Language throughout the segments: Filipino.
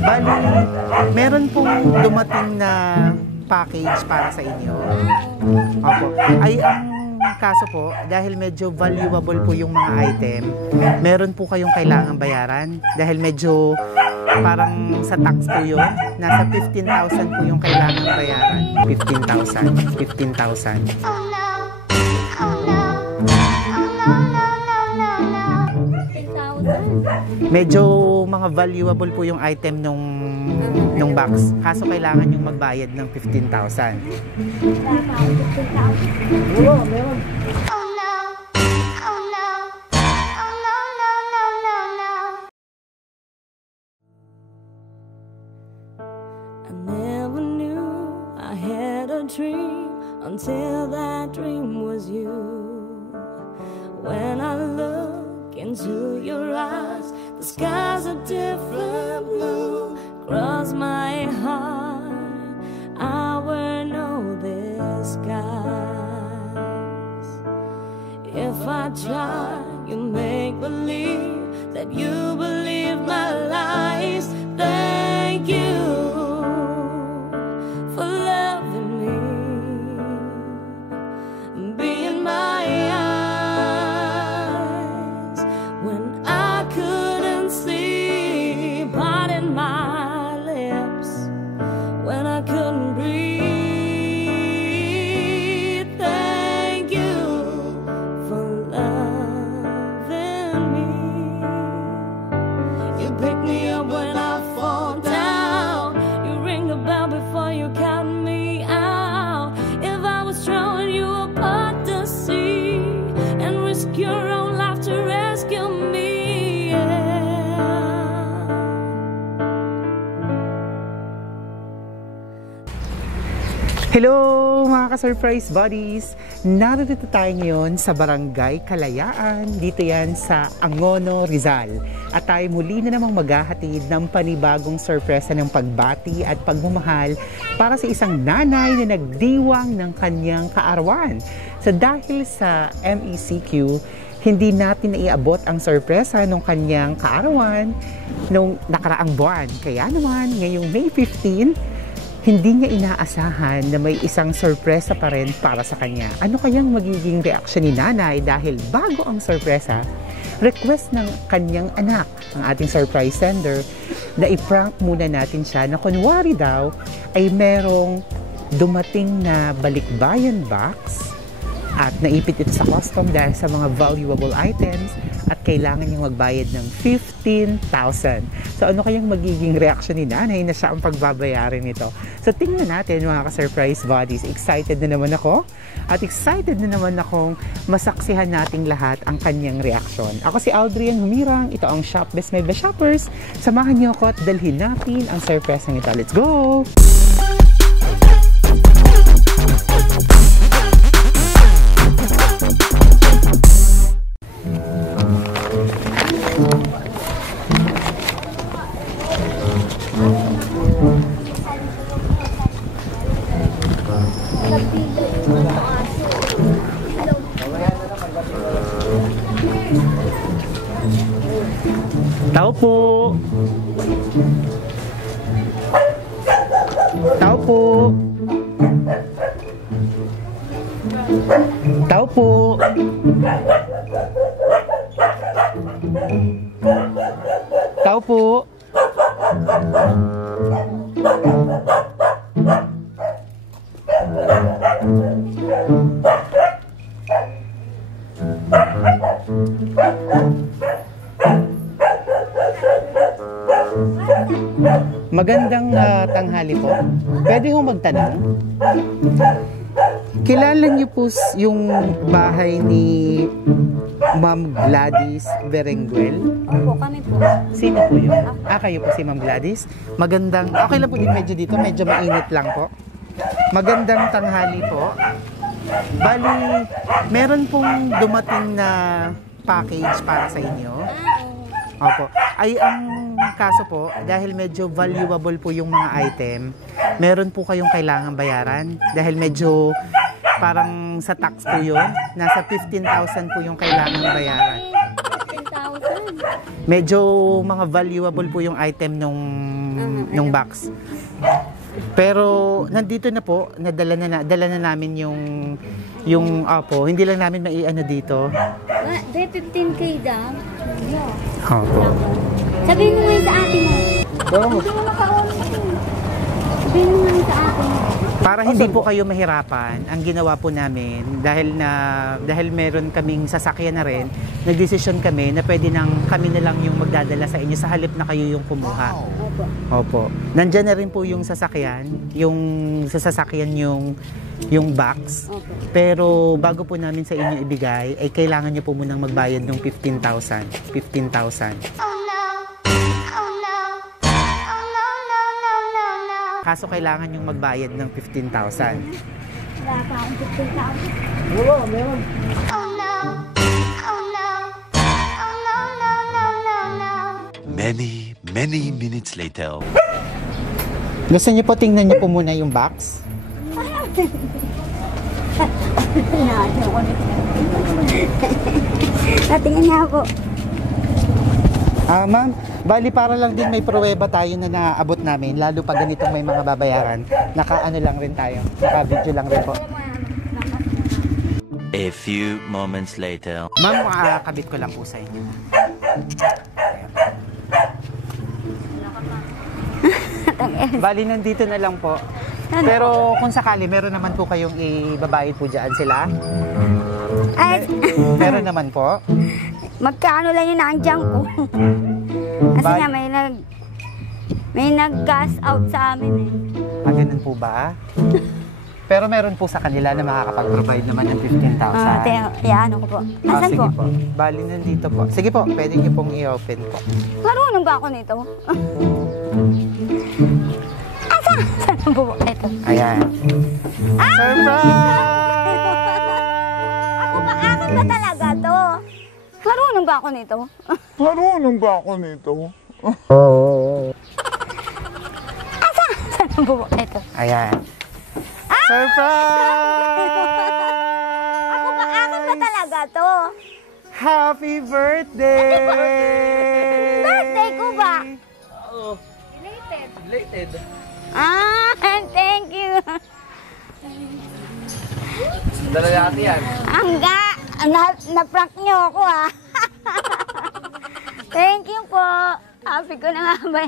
Bali, meron pong dumating na package para sa inyo. Opo. Ay, ang kaso po, dahil medyo valuable po yung mga item, meron po kayong kailangang bayaran. Dahil medyo parang sa tax po yun. Nasa 15,000 po yung kailangang bayaran. 15,000. 15,000. Medyo mga valuable po yung item nung box. Kaso kailangan yung magbayad ng 15,000. I never knew I had a dream until that dream was you. When I look into your eyes, the sky's a different blue. Cross my heart, I will know this skies. If I try, you make believe that you believe my lies. Thank you for loving me, being my eyes when I couldn't see, biting my lips when I couldn't breathe. Thank you for loving me. You pick me up when I fall down. You ring the bell before you count me out. If I was throwing you apart to sea and risk your own life to rescue me, yeah. Hello mga ka-surprise buddies! Narito tayo ngayon sa Barangay Kalayaan, dito yan sa Angono, Rizal. At tayo muli na namang maghahatid ng panibagong sorpresa ng pagbati at pagmamahal para sa isang nanay na nagdiwang ng kanyang kaarawan. So dahil sa MECQ, hindi natin naiabot ang sorpresa ng kanyang kaarawan nung nakaraang buwan. Kaya naman, ngayong May 15, hindi niya inaasahan na may isang sorpresa pa rin para sa kanya. Ano kayang magiging reaksyon ni nanay dahil bago ang sorpresa, request ng kanyang anak, ang ating surprise sender, na i-prank muna natin siya na kunwari daw ay merong dumating na balikbayan box at naipit ito sa custom dahil sa mga valuable items at kailangan niyang magbayad ng 15,000. So ano kayang magiging reaksyon ni nanay na siya ang pagbabayarin nito? So tingnan natin mga ka-surprise buddies. Excited na naman ako at excited na naman akong masaksihan nating lahat ang kanyang reaksyon. Ako si Aldrian Humirang, ito ang Shop Best My Best Shoppers. Samahan niyo ako at dalhin natin ang surprise nito. Let's go! Tao po. Tao po. Tao po. Tao po. Magandang tanghali po. Pwede hong magtanong? Kilala niyo po yung bahay ni Ma'am Gladys Berenguel? Opo, kami po. Sino po yun? Kayo po si Ma'am Gladys? Magandang, okay lang po din medyo dito, medyo mainit lang po. Magandang tanghali po. Bali, meron pong dumating na package para sa inyo. Opo. Ay, ang kaso po, dahil medyo valuable po yung mga item, meron po kayong kailangang bayaran. Dahil medyo parang sa tax po yun. Nasa 15,000 po yung kailangang bayaran. 15,000? medyo mga valuable po yung item nung box. Pero nandito na po, dala na namin yung Apo. Hindi lang namin maiano dito. 15K daw. Opo. Sabihin mo ngayon sa atin mo. Sabihin mo ngayon sa atin mo. Para hindi po kayo mahirapan, ang ginawa po namin, dahil meron kaming sasakyan na rin, nagdesisyon kami na pwede nang kami na lang yung magdadala sa inyo sa halip na kayo yung kumuha. Opo. Opo. Nandyan na rin po yung sasakyan, yung box. Opo. Pero bago po namin sa inyo ibigay, ay kailangan nyo po munang magbayad ng 15,000. 15,000. Kaso kailangan yung magbayad ng 15,000. Wala pa akong 15,000. Wala, meron. Many minutes later. Gusto niyo po tingnan niyo po muna yung box? Natingin niya ako. Ma'am, bali para lang din may pruweba tayo na naabot namin, lalo pag ganitong may mga babayaran. Naka-ano lang rin tayo, naka-video lang rin po. A few moments later. Ma'am, kabit ko lang po sa inyo. Bali, nandito na lang po. Pero kung sakali, meron naman po kayong ibabayad po dyan sila? Ay, Meron naman po. magkano lang yung nandiyan ko. Kasi nga may nag-gas out sa amin eh. Ganun po ba? Pero meron po sa kanila na makakapag-provide naman ng 15,000. Ano ko po. Nasaan sige po? po. Bali, nandito po. Sige po, pwede niyo pong i-open po. Marunong ba ako nito? Saan po ito? Ayan. Surprise! Ako ba talaga to? Marunong ba ako nito? Marunong ba ako nito? Saan po ito? Ayan. Surprise! Ako ba talaga to? Happy birthday! Birthday ko ba? Related. Thank you. Dala natin yan. Na-prank niyo ako ah. Thank you po. Happy ko na nga ba?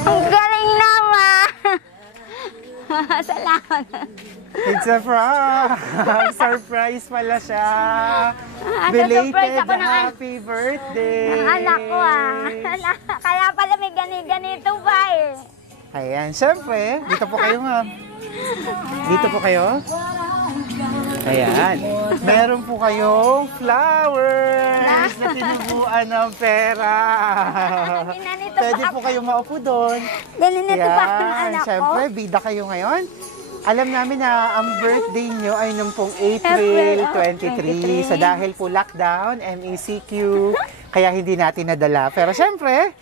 Ang galing naman. Salamat. It's a prank! Surprise pala siya! Surprise Belated ako ng happy birthday! Ang anak ko ah. Kaya pala may ganito ba eh. Ayan, syempre, dito po kayo ma'am. Dito po kayo. Ayan. Meron po kayong flowers na tinubuan ng pera. Pwede po kayong maupo doon. Ganito pa ang anak ko. Syempre, bida kayo ngayon. Alam namin na ang birthday nyo ay nung pong April 23. So dahil po lockdown, MECQ, kaya hindi natin nadala. Pero syempre,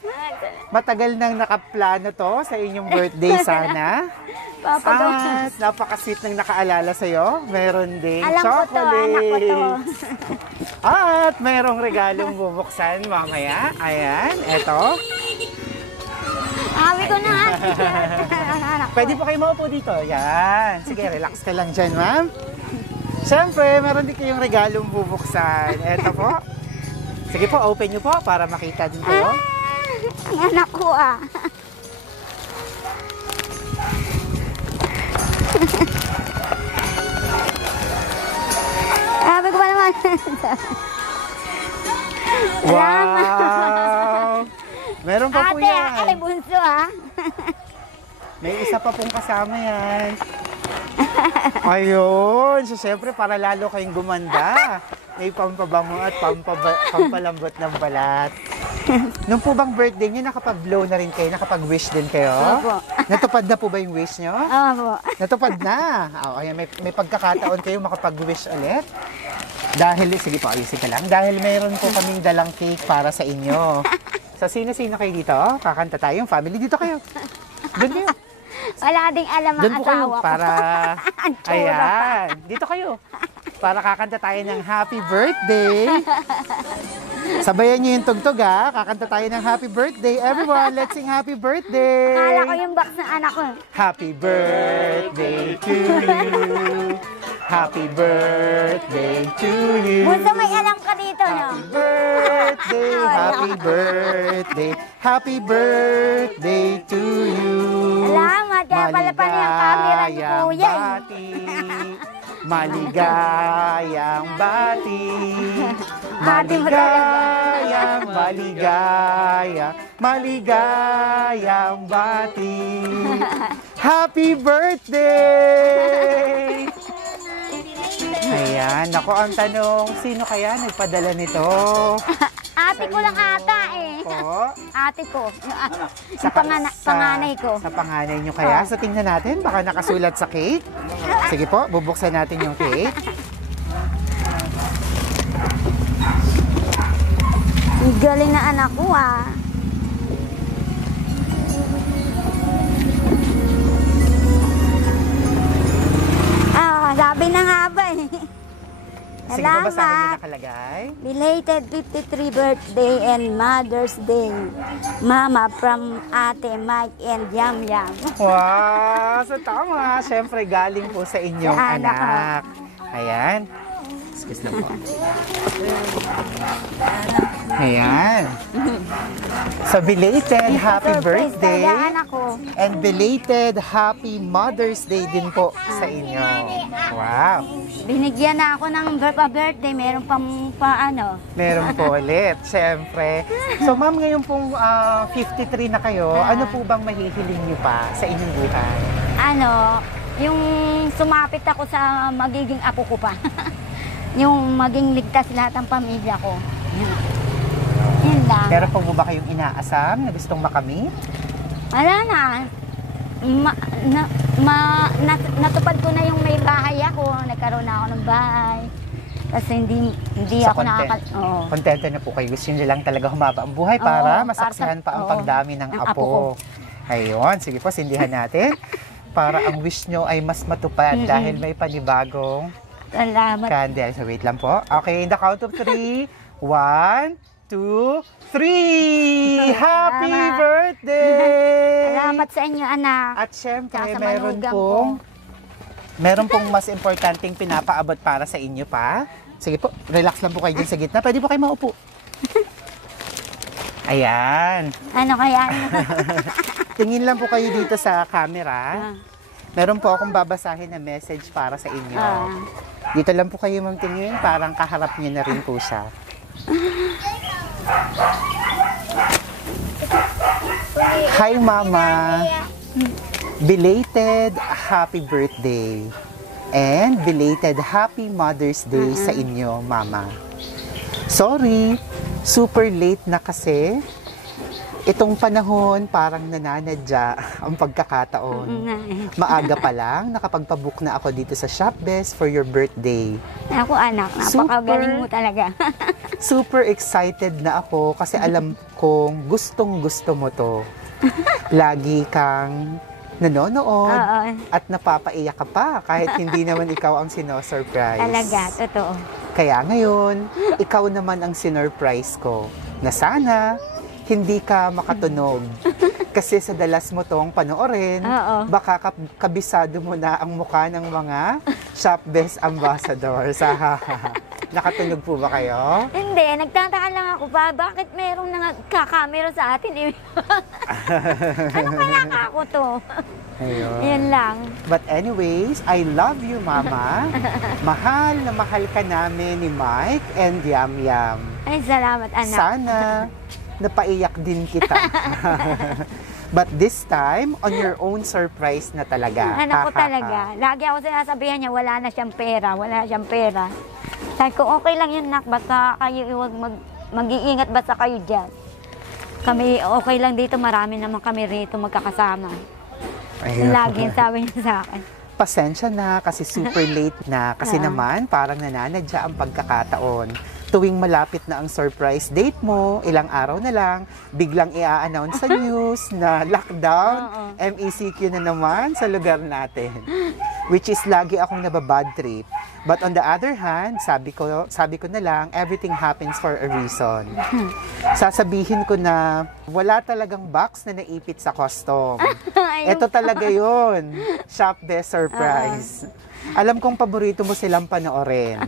matagal nang nakaplano to sa inyong birthday sana. At napaka-sweet nang nakaalala sa'yo. Meron ding Alam ko to, anak ko to. chocolates. At merong regalong bubuksan mamaya. Ayan, eto. Sabi ko na nga. Pwede po kayo maupo dito. Yan. Sige, relax ka lang dyan, ma'am. Siyempre, meron din kayong regalong bubuksan. Eto po. Sige po, open nyo po para makita din kayo. Ang anak ko ah. Sabi ko pa naman. Wow! Meron pa po Ate, yan. ay bunso ah. May isa pa pong kasama yan. Ayun. So, syempre, para lalo kayong gumanda. May pampabango at pampalambot ng balat. Nung po bang birthday niyo, nakapag-blow na rin kayo? Nakapag-wish din kayo? Opo. Natupad na po ba yung wish niyo? Opo. Natupad na. Oh, ayan, may pagkakataon kayo makapag-wish ulit. Dahil, sige po, ayusin ka lang. Dahil mayroon po kaming dalang cake para sa inyo. So, sino-sino kayo dito? Kakanta tayong family. Dito kayo. Doon kayo. Wala ding alam ang Doon po kayo asawa ko. para... Ang tsura. Ayan. Dito kayo. para kakanta tayo ng happy birthday. Sabayan niyo yung tugtog ha. Kakanta tayo ng happy birthday. Everyone, let's sing happy birthday. Akala ko yung box ng anak ko. Happy birthday to you. Happy birthday to you. Bunso, may alam ka dito, no? Birthday, happy birthday, happy birthday to you. Salamat, kaya pala pa yung camera ni Kuya. Maligayang bati, Ate mo maligayang, maligayang bati. Happy birthday! Ayan, ako ang tanong, sino kaya nagpadala nito? Ate ko lang ata eh. Po? Ate ko. Yung panganay ko. Sa panganay nyo kaya? So tingnan natin, baka nakasulat sa cake. Sige po, bubuksan natin yung cake. Ang galing na anak ko ah. Sabi na nga ba eh. Sige po, basahin Salamat. yung nakalagay. Belated 53 birthday and Mother's Day. Mama from Ate Mike and Yam Yam. Wow! So tama, syempre galing po sa inyong Sa anak ko. anak. Ayan. Excuse lang po. Ayan. So belated happy Surprise birthday. talaga anak ko. And belated happy Mother's Day din po sa inyo. Wow! Binigyan na ako ng birthday. Meron pang paano. Meron po ulit, syempre. So ma'am, ngayon pong 53 na kayo, ano po bang mahihiling niyo pa sa inyong buhay? Ano, yung sumapit ako sa magiging apo ko pa. Yung maging ligtas lahat ng pamilya ko. Yun lang. Pero po ba kayong inaasam na gustong makamit? Wala na. Natupad ko na yung may bahay ako. Nagkaroon na ako ng bahay. Kasi hindi Sa ako Oo. Kontento na po kayo. Gusto nyo lang talaga humaba ang buhay para masaksihan pa ang pagdami ng Ng apo apo. Ayun, sige po, sindihan natin. Para ang wish nyo ay mas matupad dahil may panibagong Salamat. candle. So wait lang po. Okay, in the count of 3. 1, 2, 3! Happy Salamat. birthday! Salamat sa inyo, anak. At syempre, Tsaka sa meron manugang pong mas importanteng pinapaabot para sa inyo pa. Sige po, relax lang po kayo dyan sa gitna. Pwede po kayo maupo. Ayan. Ano kaya? Tingin lang po kayo dito sa camera. Meron po akong babasahin na message para sa inyo. Dito lang po kayo tingin, parang kaharap niyo na rin po siya. Hi Mama! Belated happy birthday and belated happy Mother's Day sa inyo, Mama. Sorry, super late na kasi. Itong panahon parang nananadya ang pagkakataon. Maaga pa lang, nakapagpabook na ako dito sa Shopbest for your birthday. Ako anak, napakagaling mo talaga. Super excited na ako kasi alam kong gustong-gusto mo to. Lagi kang nanonood at napapaiyak ka pa kahit hindi naman ikaw ang sino-surprise. Talaga, totoo. Kaya ngayon, ikaw naman ang sinurprise ko na sana hindi ka makatunog. Kasi sa dalas mo tong panoorin, baka kabisado mo na ang mukha ng mga Shopbest ambassadors. Nakatunog po ba kayo? Hindi, nagtataka lang ako pa, bakit merong nagkakamera sa atin? Ano kaya ako to? Ayun. Yan lang. But anyways, I love you, Mama. Mahal na mahal ka namin ni Mike and Yam Yam. Ay, salamat, anak. Sana napaiyak din kita. But this time, on your own surprise na talaga. Anak ko talaga. Lagi ako sinasabihan niya, wala na siyang pera, wala siyang pera. Sabi ko, okay lang yun, nak. Basta kayo, mag-iingat basta kayo dyan. Kami, okay lang dito. Marami naman kami rito magkakasama. Ayun. Lagi sabi niya sa akin. Pasensya na kasi super late na. Kasi naman, parang nananadya ang pagkakataon. tuwing malapit na ang surprise date mo, ilang araw na lang, biglang i-announce sa news na lockdown, MECQ na naman sa lugar natin. Which is lagi akong nababad trip. But on the other hand, sabi ko na lang, everything happens for a reason. Sasabihin ko na wala talagang box na naipit sa custom. Ito talaga yun. Shop Best Surprise. Alam kong paborito mo silang panoorin.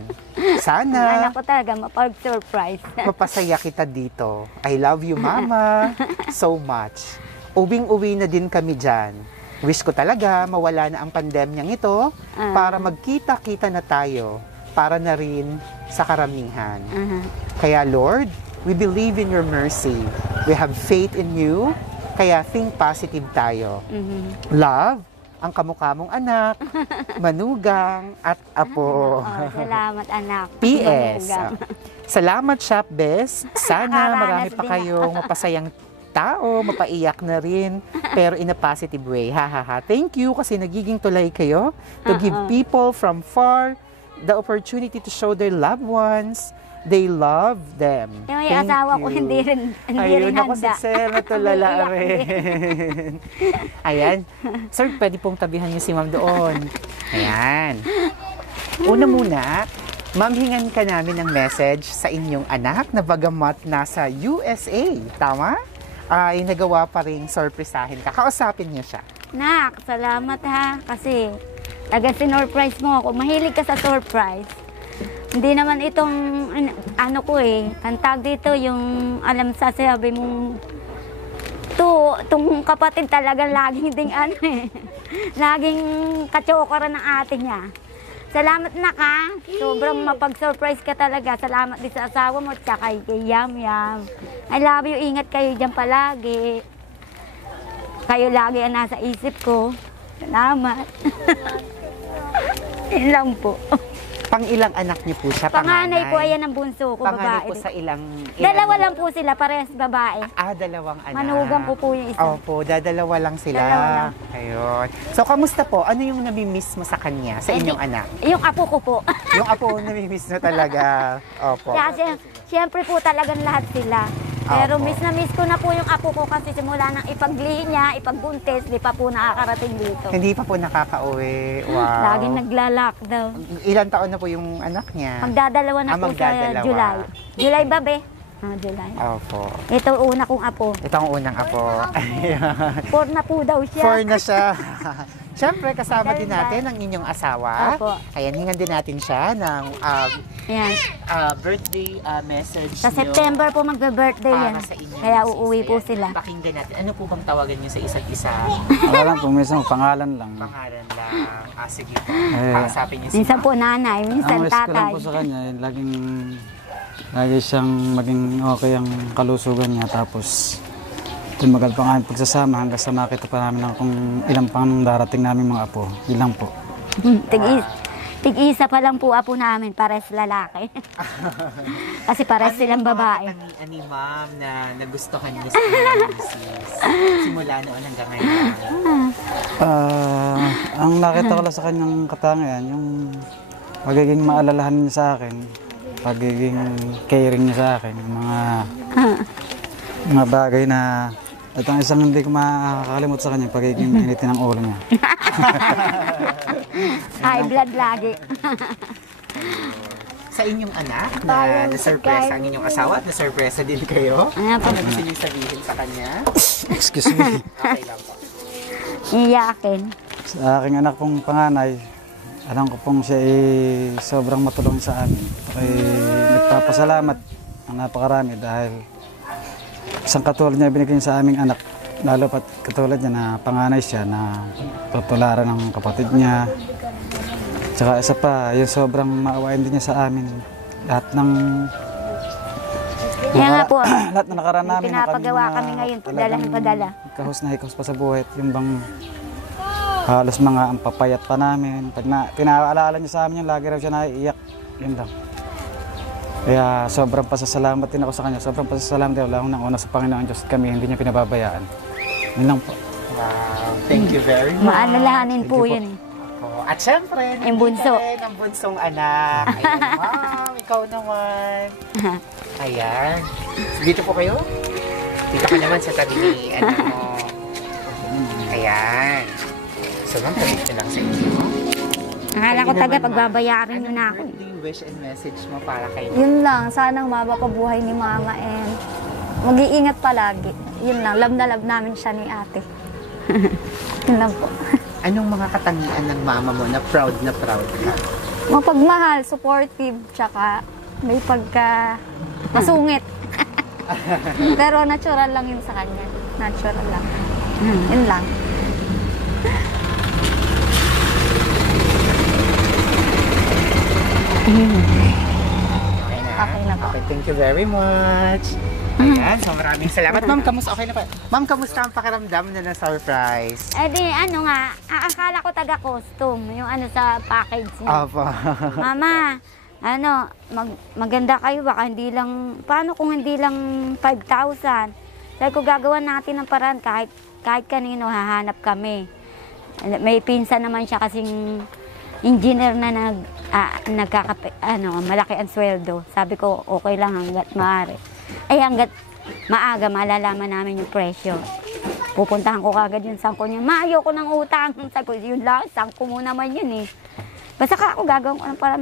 Sana Anak ko talaga mapag-surprise. mapasaya kita dito. I love you, Mama, so much. Uwing-uwi na din kami dyan. Wish ko talaga mawala na ang pandemyang ito para magkita-kita na tayo para na rin sa karamihan. Kaya Lord, we believe in your mercy. We have faith in you. Kaya think positive tayo. Love, ang kamukha mong anak, manugang, at apo. Salamat, anak. PS. Manugang. Salamat, Shop Best. Sana Nakaranas marami pa din kayong mapasayang tao, mapaiyak na rin, pero in a positive way. Thank you kasi nagiging tulay kayo to give people from far the opportunity to show their loved ones they love them. Yung Thank asawa ko you. hindi rin Ayun, ako handa. sa na tulala Umiiyak rin. Ayan. Sir, pwede pong tabihan niyo si ma'am doon. Ayan. Una muna, ma'am, hingan ka namin ng message sa inyong anak na bagamat nasa USA. Tama? Ay nagawa pa rin sorpresahin ka. Kausapin niyo siya. Nak, salamat ha. Kasi taga-sinurprise mo ako. Mahilig ka sa surprise. Hindi naman itong, ano ko ang tag dito, yung alam sa sabi mong, itong kapatid talaga laging ding laging katsokora ng ate niya. Salamat na ka. Sobrang mapag-surprise ka talaga. Salamat din sa asawa mo at saka kay Yam Yam. I love you. Ingat kayo dyan palagi. Kayo lagi ang nasa isip ko. Salamat. Yun lang po. Pang ilang anak niyo po siya? Panganay po, ayan ang bunso ko, Panganay babae. po sa ilang Dalawa lang po sila, parehas babae. Dalawang anak. Manugang po yung isa. Opo, dadalawa lang sila. Dalawa lang. Ayun. So, kamusta po? Ano yung nami-miss mo sa kanya, sa inyong anak? Yung apo ko po. Yung apo, nami-miss na talaga. Opo. Kasi, siyempre po talagang lahat sila. Pero Opo. miss na miss ko na po yung apo ko kasi simula nang ipaglihi niya, ipagbuntis, di pa po nakakarating dito. Hindi pa po nakaka-uwi. Wow. Laging nagla-lockdown. Ilan taon na po yung anak niya? Magdadalawa na po magdadalawa. sa July. July ba, be? July. Opo. Ito una kong apo. Ito ang unang apo. Ayan. 4 na po daw siya. 4 na siya. Siyempre, kasama din natin ang inyong asawa. Opo. Ayan, hingan din natin siya ng Ayan. birthday message Sa September po magbe-birthday yan. para sa inyo. Kaya uuwi po sila. Pakinggan natin. Ano po bang tawagan niyo sa isa't isa? Wala lang po, minsan pangalan lang. Pangalan lang. Sige po. Eh, Kausapin niyo si Minsan ma'am. po nanay, minsan Ang wish ko lang tatay. po sa kanya, lagi siyang maging okay ang kalusugan niya. Tapos, tumagal pa nga ang pagsasama hanggang sa makita pa namin ang kung ilang pang darating namin mga apo. Ilang po. Tig-isa pa lang po apo namin, pares lalaki. Kasi pares silang babae. Ano yung ni ma'am na nagustuhan niyo sa inyong misis? Simula noon hanggang ngayon. Ang nakita ko lang sa kanyang katangian, yung pagiging maalalahan niya sa akin, pagiging caring niya sa akin, yung mga bagay na at ang isang hindi ko makakalimut sa kanya, pagiging initin ng ulo niya. High blood lagi. Sa inyong anak na na-surprise ang inyong asawa at na-surprise din kayo? Ayan po. Ano gusto niyo sabihin sa kanya? Excuse me. Okay lang po. Iyakin. Sa aking anak pong panganay, alam ko pong siya sobrang matulong sa amin. Nagpapasalamat ang napakarami dahil isang katulad niya binigay sa aming anak. Lalo pat katulad niya na panganay siya na tutularan ng kapatid niya. Tsaka isa pa, yung sobrang maawain din niya sa amin. Lahat ng Yan nga po. lahat na nakaraan namin. Pinapagawa kami ngayon, padala ng padala. Kahos na hikos pa sa buhay. Yung bang halos mga ang papayat pa namin. Pag pinaalala niya sa amin yung lagi raw siya naiiyak. Yun lang. Kaya sobrang pasasalamat din ako sa kanya. Sobrang pasasalamat din ako ng una sa Panginoon Diyos kami. Hindi niya pinababayaan. Yun lang po. Wow. Thank you very much. Maalalahanin po Thank you yun. Opo. At syempre, Yung bunso. ang bunsong anak. Ayan, ma'am, ikaw naman. Ayan. Dito po kayo? Dito ka naman sa tabi ni ano mo. Ayan. So, ma'am, connect na lang sa inyo. Akala ko taga pagbabayaran nyo na ako. Birthday wish and message mo para kay Yun lang, sanang mapapabuhay ni Mama and mag-iingat palagi. Yun lang, love na love namin siya ni ate. Yun lang po. Anong mga katangian ng mama mo na proud ka? Mapagmahal, supportive, tsaka may pagka masungit. Pero natural lang yun sa kanya. Natural lang. Yun lang. Okay na po. Okay, thank you very much. Ayan, so maraming salamat. Ma'am, kamusta? Okay na pa. Ma'am, kamusta ang pakiramdam na ng surprise? Eh di, ano nga, akala ko taga-costume, yung ano sa package niya. Opo. Mama, ano, maganda kayo, baka hindi lang, paano kung hindi lang 5,000? Sabi ko, gagawa natin ng paraan, kahit kanino hahanap kami. May pinsan naman siya kasing engineer na malaki ang sweldo. Sabi ko, okay lang hanggat maaari. Ay, hanggat maaga, malalaman namin yung presyo. Pupuntahan ko kagad yung sangko niya. Ma, ayoko ng utang. Sabi ko, yun lang, sangko mo naman yun eh. Basta ako gagawin ko lang para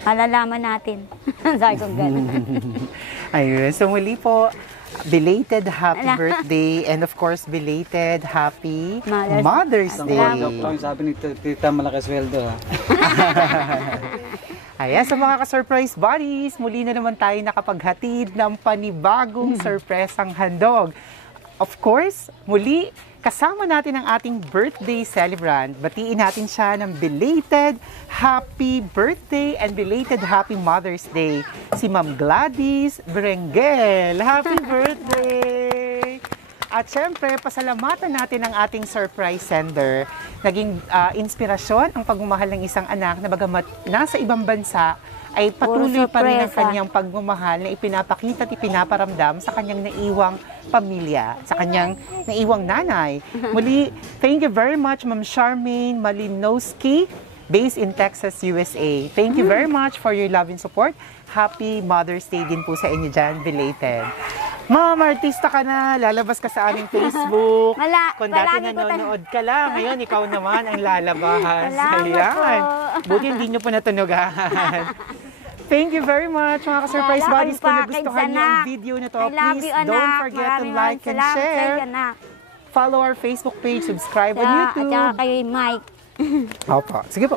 malalaman natin. Sabi ko gano'n. Ayun, so muli po, belated happy birthday and of course, belated happy Mother's Day. Sabi ni Tita, malaki sweldo ha. Ayan, sa mga ka-surprise buddies, muli na naman tayo nakapaghatid ng panibagong surpresang handog. Of course, muli, kasama natin ang ating birthday celebrant. Batiin natin siya ng belated happy birthday and belated happy Mother's Day. Si Ma'am Gladys Berengel. Happy birthday! At syempre, pasalamatan natin ang ating surprise sender. Naging inspirasyon ang pagmamahal ng isang anak na bagamat nasa ibang bansa, ay patuloy pa rin ang kanyang pagmamahal na ipinapakita at ipinaparamdam sa kanyang naiwang pamilya, sa kanyang naiwang nanay. Muli, thank you very much, Ma'am Charmaine Malinowski, based in Texas, USA. Thank you very much for your love and support. Happy Mother's Day din po sa inyo dyan, belated. Ma'am, artista ka na, lalabas ka sa aming Facebook. Kung dati nanonood ka lang, ngayon ikaw naman ang lalabas. Ayan. Buti hindi nyo po natunugan. Thank you very much, mga ka-surprise buddies. Kung nagustuhan niyo ang video na to, please don't forget to like and share. Follow our Facebook page, subscribe on YouTube. At saka kay Mike. Opo. Sige po.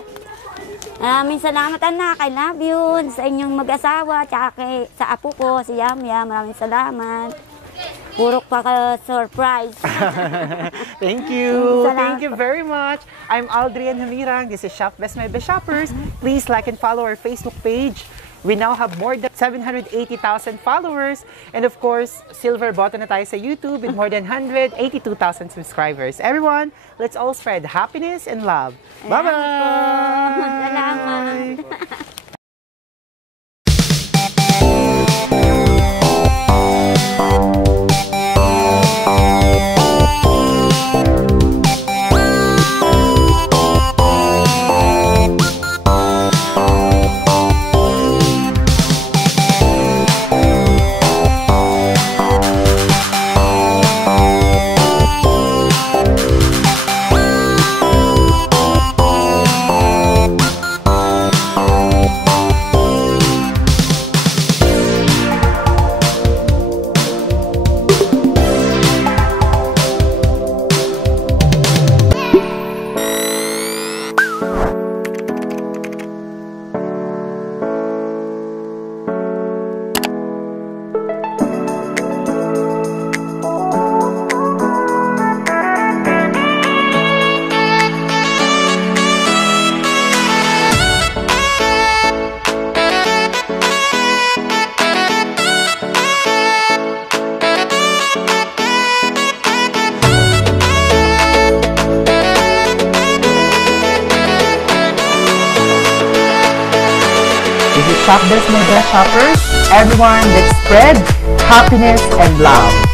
Maraming salamat anak, I love you sa inyong mag-asawa, tsaka sa apo ko, si Yamya, maraming salamat. Puro pa ka-surprise. Thank you. Thank you very much. I'm Aldrian Hamirang. This is Shop Best My Best Shoppers. Please like and follow our Facebook page. We now have more than 780,000 followers. And of course, silver button na tayo sa YouTube with more than 182,000 subscribers. Everyone, let's all spread happiness and love. Bye-bye! Salamat! Shop Best My Best Shoppers. Everyone, let's spread happiness and love.